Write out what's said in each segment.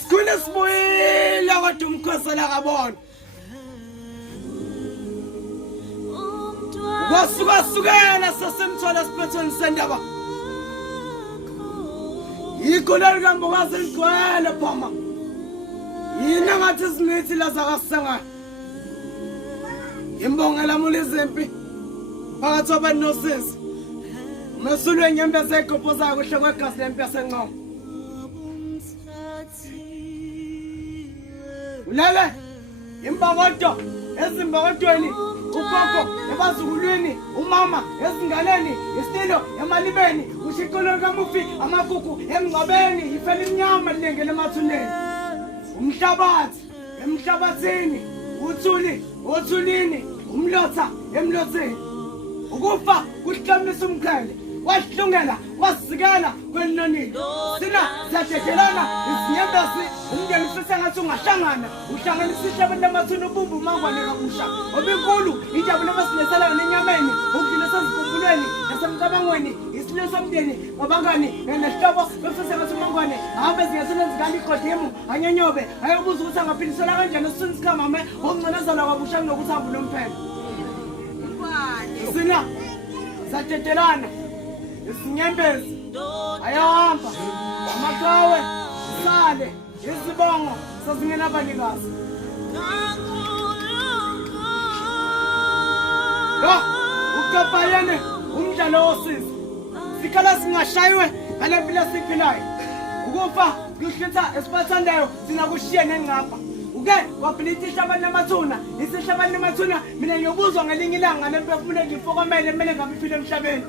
Isikhule sibuyile kodwa umkhosela kabona. Wasukela sasemthola siphethweni sendaba. Ikolo likambokazi ligcwele phama. Yina ngathi sinithi lazakasengana. Imbongela mulizempi. Phakathi kwabantu nosisi. Mesulwe nyembezi egobhozayo kuhle kwegazi lempi yaseNcoma. Ulele imbakodo ezimbakodweni ugogo ebazukulwini umama ezinganeni isilo emalibeni ushikolo kamufi amagugu emngcwabeni ifela inyama lilengele emathuneni umhlabathi emhlabathini uthulini umlotha emlotheni ukufa kuhlamisa umkhele wasihlungela wasikela kwenonini sina siyajejelana izinyembezi umndeni sesengathi ungahlangana uhlanganisa ihlabeni lamathuna ubumbu mangwane kabusha obinkulu injabulo abasilethelayo nenyameni ukudlula sezikumbulweni nasemcabangweni isilo somndeni wabangani nesihlobo besesengathi umangwane ahambe zinyathelo zikaNikodemu anyenyobe ayobuza ukuthi angaphindiselwa kanjani esiswini sikamame okuncinezela kwabusha kunokuthi ahambe nomphela sina siyajejelana isinyembezi ayahamba amaqhawe sale izibongo sazingena abanikazi ukapayene umdlalo wosizi sikhala singashaywe ngale mpilo esiphilayo ukufa kuhlitha esiphathandayo sinakushiya nengqapha uke wabhilitisha abantu amathuna isihla abantu amathuna mina ngiyobuzwa ngelinye ilanga ngale mpilo kumele ngifokomele kumele ngabe iphile emhlabeni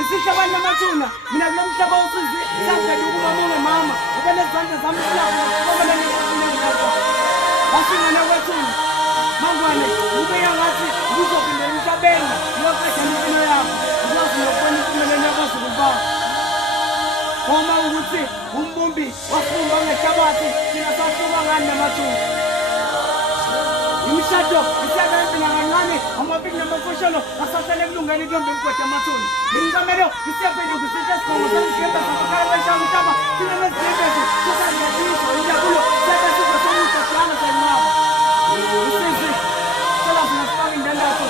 isihla abantu amathuna mina lo mhlaba wosizi sangena ukuba munge mama ube nezandla zami kulapho ngoba ngiyafuna wasingena kwethuna mangwane ube yangathi uzophinda emhlabeni uyaqedela impilo yakho ukwazi ukubona impumelelo yakwazi ukuba uma ukuthi umbumbi wafumba ngehlabathi singasafuma ngani namathuna imishado isebenzela kancane amabili namafosholo asahlele kulungela intombi emgodi amathuna inkamelo isiyaphenduka kusitha sikhongo seziyembe zamakhala beshawa umhlaba sina neziyembezi sisaziyathiso injabulo sebesizo somuhlohlana senqaba isizi sola sinasifaka indelapho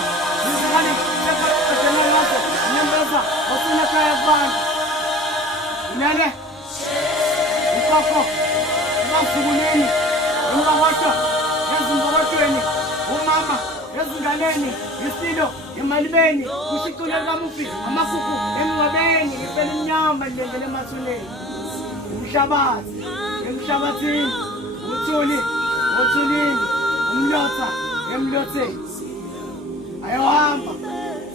izingane seqedela ngaso nyembeza osina kaya kubantu ulele ukakho emasukulweni imbakodo ezimbokodweni umama ezinganeni isilo emalibeni kushicule kamufi amagugu emngcwabeni ifela inyama lilengele emathuneni umhlabathi emhlabathini uthulini umlotha emlotheni ayohamba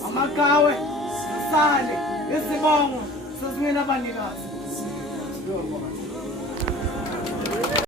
amaqhawe sale isibongo sezingena abanikazi